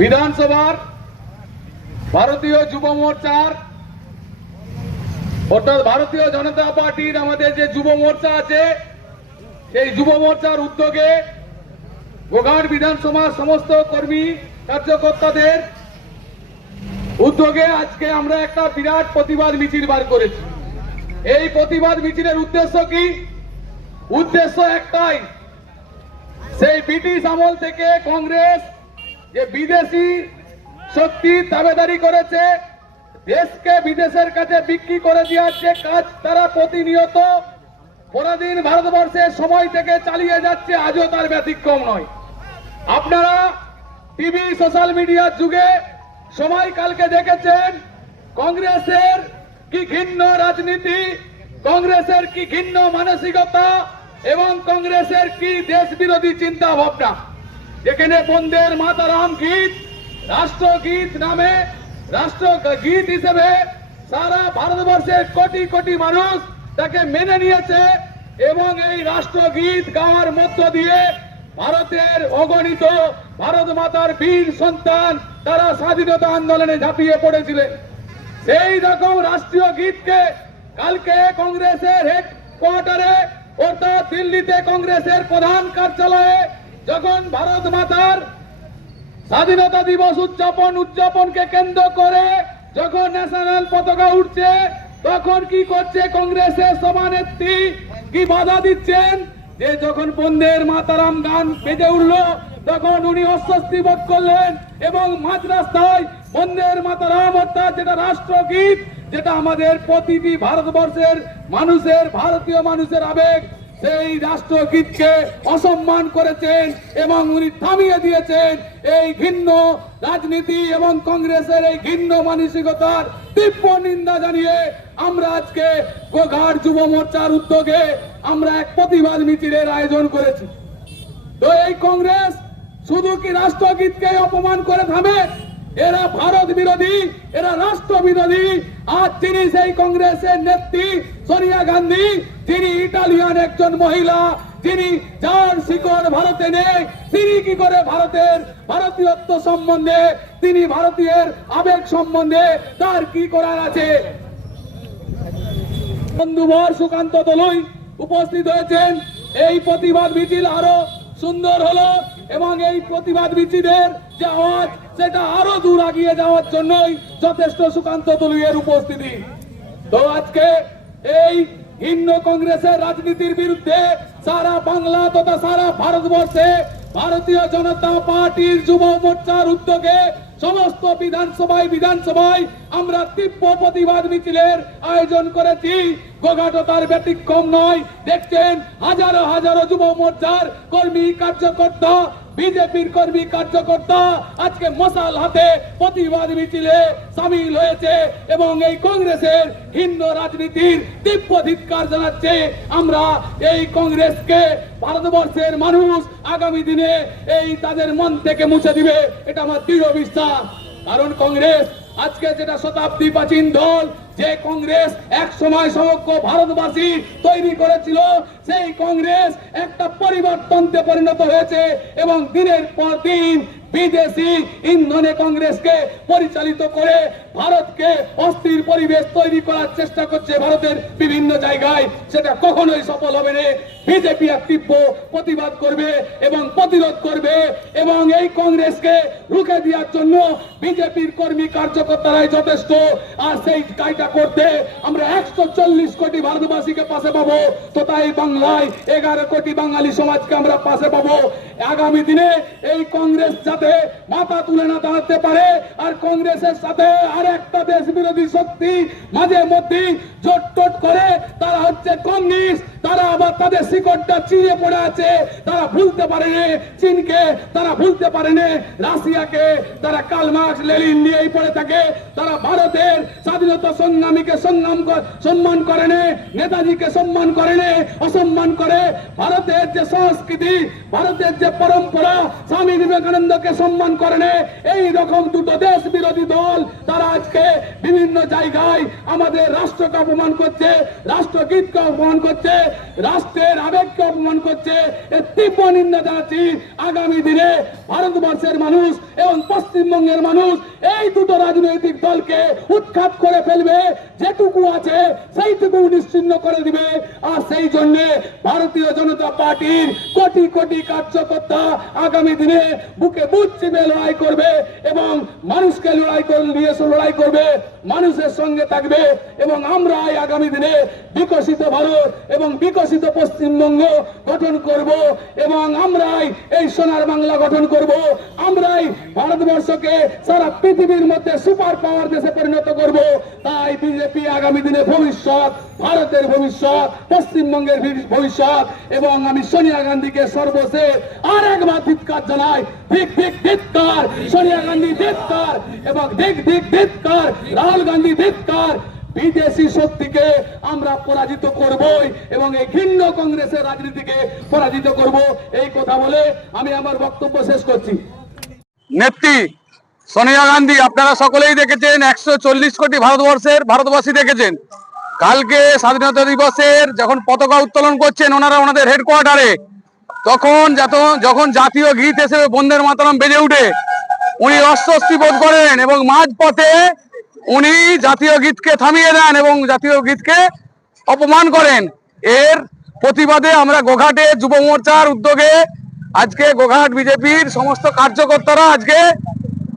বিধানসভার ভারতীয় যুব মোর্চার অর্থাৎ ভারতীয় জনতা পার্টির আমাদের যে যুব মোর্চা আছে সেই যুব মোর্চার উদ্যোগে গোঘাট বিধানসভার সমস্ত কর্মী কার্যকর্তাদের উদ্যোগে আজকে আমরা একটা বিরাট প্রতিবাদ মিছিল বার করেছি। এই প্রতিবাদ মিছিলের উদ্দেশ্য কি? উদ্দেশ্য একটাই, সেই ব্রিটিশ আমল থেকে কংগ্রেস যে বিদেশি শক্তি দাবেদারি করেছে, দেশকে বিদেশের কাছে বিক্রি করে দেওয়ার যে কাজ তারা প্রতিনিয়ত পরাধীন ভারতবর্ষের সময় থেকে চালিয়ে যাচ্ছে, আজও তার ব্যতিক্রম নয়। আপনারা টিভি সোশ্যাল মিডিয়ার যুগে সময়কালকে দেখেছেন কংগ্রেসের কি ঘৃণ্য রাজনীতি, কংগ্রেসের কি ঘৃণ্য মানসিকতা এবং কংগ্রেসের কি দেশ বিরোধী চিন্তা ভাবনা, যেখানে বন্দের মাতারাম গীত রাষ্ট্রগীত নামে রাষ্ট্রগীত হিসেবে সারা ভারতবর্ষের কোটি কোটি মানুষ তাকে মেনে নিয়েছে এবং এই রাষ্ট্রগীত গাওয়ার মধ্য দিয়ে ভারতের অগণিত ভারত মাতার বীর সন্তান তারা স্বাধীনতা আন্দোলনে ঝাঁপিয়ে পড়েছিলেন। সেই রকম রাষ্ট্রীয় গীতকে কালকে কংগ্রেসের হেডকোয়ার্টারে অর্থাৎ দিল্লিতে কংগ্রেসের প্রধান কার্যালয়ে যখন ভারত মাতার স্বাধীনতা দিবস উদযাপনকে কেন্দ্র করে যখন ন্যাশনাল পতাকা উঠছে, তখন কি করছে কংগ্রেসের সভানেত্রী? কি বাধা দিচ্ছেন যে যখন বন্দের মাতারাম গান বেজে উঠল তখন উনি অস্বস্তি বোধ করলেন এবং মাঝ রাস্তায় বন্দের মাতারাম অর্থাৎ যেটা রাষ্ট্রগীত, যেটা আমাদের প্রতিটি ভারতবর্ষের মানুষের ভারতীয় মানুষের আবেগ, সেই রাষ্ট্রগীতকে অসম্মান করেছেন এবং উনি থামিয়ে দিয়েছেন। এই ঘৃণ্য রাজনীতি এবং কংগ্রেসের এই ঘৃণ্য মানসিকতার তীব্র নিন্দা জানিয়ে আমরা আজকে গোঘাট যুব মোর্চার উদ্যোগে আমরা এক প্রতিবাদ মিছিলের আয়োজন করেছি। তো এই কংগ্রেস শুধু কি রাষ্ট্রগীতকে অপমান করে থামে? এরা ভারত বিরোধী, এরা রাষ্ট্র বিরোধী। আর তিনি সেই কংগ্রেসের নেত্রী সোনিয়া গান্ধী, যিনি ইটালিয়ান একজন মহিলা, যিনি যার শিকড় ভারতে নেই, তিনি কি করে ভারতীয়ত্ব সম্বন্ধে, তিনি ভারতীয়ের আবেগ সম্বন্ধে তার কি করার আছে? বন্ধুবর সুকান্ত দলুই উপস্থিত হয়েছেন। এই প্রতিবাদ মিছিল আরো সুন্দর হলো এবং এই প্রতিবাদ মিছিলের যে আওয়াজ সেটা আরো দূর আগিয়ে যাওয়ার জন্যই যথেষ্ট সুকান্ত দলুইয়ের উপস্থিতি। তো আজকে এই ঘৃণ্য কংগ্রেসের রাজনীতির বিরুদ্ধে সারা বাংলা তথা সারা ভারতবর্ষে ভারতীয় জনতা পার্টির যুব মোর্চার উদ্যোগে সমস্ত বিধানসভায় আমরা তীব্র প্রতিবাদ মিছিলের আয়োজন করেছি। গোঘাটও তার ব্যতিক্রম নয়। দেখছেন হাজারো হাজারো যুব মোর্চার কর্মী কার্যকর্তা, বিজেপির কর্মী কার্যকর্তা আজকে মশাল হাতে প্রতিবাদ মিছিলে সামিল হয়েছে এবং এই কংগ্রেসের ঘৃণ্য রাজনীতির তীব্র ধিক্কার জানাচ্ছে। আমরা এই কংগ্রেসকে ভারতবর্ষের মানুষ আগামী দিনে এই তাদের মন থেকে মুছে দিবে, এটা আমার দৃঢ় বিশ্বাস। কারণ কংগ্রেস আজকে যেটা শতাব্দী প্রাচীন দল, যে কংগ্রেস এক সময় সমগ্র ভারতবাসী তৈরি করেছিল, সেই কংগ্রেস একটা পরিবর্তনতে পরিণত হয়েছে এবং দিনের পর দিন বিদেশি ইন্ধনে কংগ্রেসকে পরিচালিত করে ভারতকে অস্থির পরিবেশ তৈরি করার চেষ্টা করছে ভারতের বিভিন্ন জায়গায়। সেটা কখনোই সফল হবে না। বিজেপি এক তীব্র প্রতিবাদ করবে এবং প্রতিরোধ করবে এবং এই কংগ্রেসকে রুখে দেওয়ার জন্য বিজেপির কর্মী কার্যকর্তারাই যথেষ্ট। আর সেই কাজটা করতে আমরা 140 কোটি ভারতবাসীকে পাশে পাবো, তথা এই বাংলায় 11 কোটি বাঙালি সমাজকে আমরা পাশে পাবো। আগামী দিনে এই কংগ্রেস যাতে মাথা তুলে না দাঁড়াতে পারে আর কংগ্রেসের সাথে আর একটা দেশ বিরোধী শক্তি মাঝে মধ্যেই জোট করে, তারা হচ্ছে কংগ্রেস। তারা আবার তাদের শিকড়টা চিড়ে পড়ে আছে, তারা ভুলতে পারেনি চীনকে, তারা ভুলতে পারেনি রাশিয়াকে, তারা কার্ল মার্কস লেনিন নিয়েই পড়ে থাকে। তারা ভারতের স্বাধীনতা সংগ্রামীকে সম্মান করেনি, নেতাজিকে সম্মান করেনি, অসম্মান করে ভারতের যে সংস্কৃতি, ভারতের যে পরম্পরা, স্বামী বিবেকানন্দকে সম্মান করেনি। এই রকম দুটো দেশ বিরোধী দল তারা আজকে বিভিন্ন জায়গায় আমাদের রাষ্ট্রকে অপমান করছে, রাষ্ট্রগীতকে অপমান করছে, রাষ্ট্রের আবেগকে অপমান করছে, এর তীব্র নিন্দা জানাচ্ছি। আগামী দিনে ভারতবর্ষের মানুষ এবং পশ্চিমবঙ্গের মানুষ এই দুটো রাজনৈতিক দলকে উৎখাত করে ফেলবে, যেটুকু আছে সেইটুকু নিশ্চিহ্ন করে দিবে। আর সেই জন্য ভারতীয় জনতা পার্টির কোটি কোটি কার্যকর্তা আগামী দিনে বুকে বুক চিপে লড়াই করবে এবং মানুষকে লড়াই করবে, মানুষের সঙ্গে থাকবে এবং আমরাই আগামী দিনে বিকশিত ভারত এবং বিকশিত পশ্চিমবঙ্গ গঠন করব এবং আমরাই এই সোনার বাংলা গঠন করব। আমরাই ভারতবর্ষকে সারা পৃথিবীর মধ্যে সুপার পাওয়ার দেশে পরিণত করব। তাই বিজেপি আগামী দিনে ভবিষ্যৎ, ভারতের ভবিষ্যৎ, পশ্চিমবঙ্গের ভবিষ্যৎ এবং আমি সোনিয়া গান্ধীকে সর্বশেষ আর একবার ধিক্কার জানাই। ধিক ধিক ধিক্কার সোনিয়া গান্ধী, ধিক্কার এবং ধিক ধিক ধিক্কার রাহুল গান্ধী, ধিক্কার। বিদেশি শক্তিকে আমরা পরাজিত করবই এবং এই ঘৃণ্য কংগ্রেসের রাজনীতিকে পরাজিত করব। এই কথা বলে আমি আমার বক্তব্য শেষ করছি। নেত্রী সোনিয়া গান্ধী, আপনারা সকলেই দেখেছেন, 140 কোটি ভারতবাসী দেখেছেন। কালকে স্বাধীনতা দিবসের যখন পতাকা উত্তোলন করছেন ওনারা ওনাদের হেডকোয়ার্টারে, যখন জাতীয় গীত এসে বন্দের মাতরম বেজে উঠে উনি অস্বস্তি বোধ করেন এবং মাঝপথে উনি জাতীয় গীতকে থামিয়ে দেন এবং জাতীয় গীতকে অপমান করেন। এর প্রতিবাদে আমরা গোঘাটে যুব মোর্চার উদ্যোগে আজকে গোঘাট বিজেপির সমস্ত কার্যকর্তারা আজকে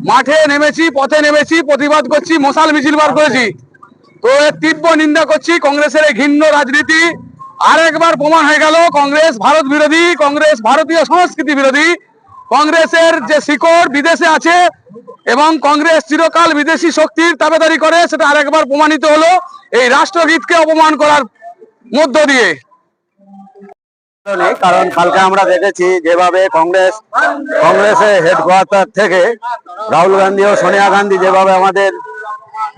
মাঠে নেমেছি, পথে নেমেছি, প্রতিবাদ করছি, মশাল মিছিল বার করেছি। তো এর তীব্র নিন্দা করছি। কংগ্রেসের এই ঘৃণ্য রাজনীতি আরেকবার প্রমাণ হয়ে গেল। কংগ্রেস ভারত বিরোধী, কংগ্রেস ভারতীয় সংস্কৃতি বিরোধী। কংগ্রেসের যে শিকড় বিদেশে আছে এবং কংগ্রেস চিরকাল বিদেশি শক্তির তাবেদারি করে, সেটা আরেকবার প্রমাণিত হলো এই রাষ্ট্রগীতকে অপমান করার মধ্য দিয়ে। কারণ কালকে আমরা দেখেছি যেভাবে কংগ্রেসের হেডকোয়ার্টার থেকে রাহুল গান্ধী ও সোনিয়া গান্ধী যেভাবে আমাদের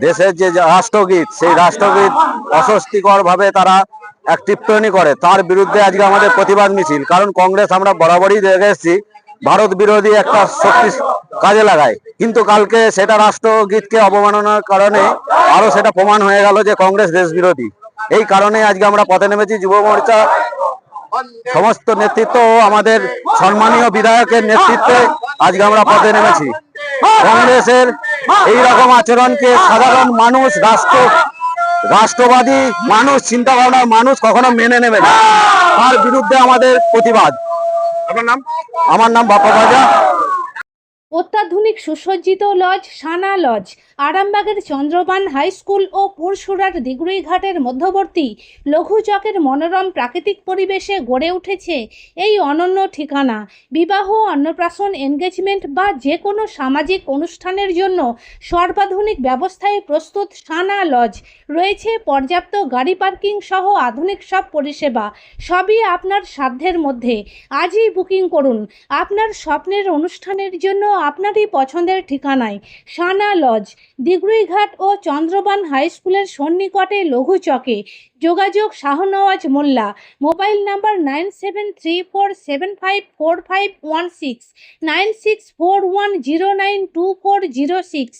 দেশের যে রাষ্ট্রগীত, সেই রাষ্ট্রগীত অস্বস্তিকর ভাবে তারা এক টিপ্পনী করে, তার বিরুদ্ধে আজকে আমাদের প্রতিবাদ মিছিল। কারণ কংগ্রেস আমরা বরাবরই দেখে এসেছি ভারত বিরোধী একটা শক্তি কাজে লাগায়, কিন্তু কালকে সেটা রাষ্ট্রগীতকে অবমাননার কারণে আরো সেটা প্রমাণ হয়ে গেল যে কংগ্রেস দেশ বিরোধী। এই কারণে আজকে আমরা পথে নেমেছি। যুব মোর্চা সমস্ত নেতৃত্ব ও আমাদের সম্মানীয় বিধায়কের নেতৃত্বে আজকে আমরা পথে নেমেছি। কংগ্রেসের এই রকম আচরণকে সাধারণ মানুষ, রাষ্ট্রবাদী মানুষ, চিন্তা ভাবনার মানুষ কখনো মেনে নেবে না। তার বিরুদ্ধে আমাদের প্রতিবাদ। আমার নাম বাপ্পা ভাজা। অত্যাধুনিক সুসজ্জিত লজ সানা লজ আরামবাগের চন্দ্রবান হাই স্কুল ও পুরসুরার দিগুড়িঘাটের মধ্যবর্তী লঘু চকের মনোরম প্রাকৃতিক পরিবেশে গড়ে উঠেছে এই অনন্য ঠিকানা। বিবাহ, অন্নপ্রাশন, এনগেজমেন্ট বা যে কোনো সামাজিক অনুষ্ঠানের জন্য সর্বাধুনিক ব্যবস্থায় প্রস্তুত সানা লজ। রয়েছে পর্যাপ্ত গাড়ি পার্কিং সহ আধুনিক সব পরিষেবা, সবই আপনার সাধ্যের মধ্যে। আজই বুকিং করুন আপনার স্বপ্নের অনুষ্ঠানের জন্য আপনারই পছন্দের ঠিকানায়। সানা লজ, দিগুড়িঘাট ও চন্দ্রবান হাই স্কুলের সন্নিকটে লঘু চকে। যোগাযোগ শাহনওয়াজ মোল্লা। Mobile number 9734754516, 9641092406।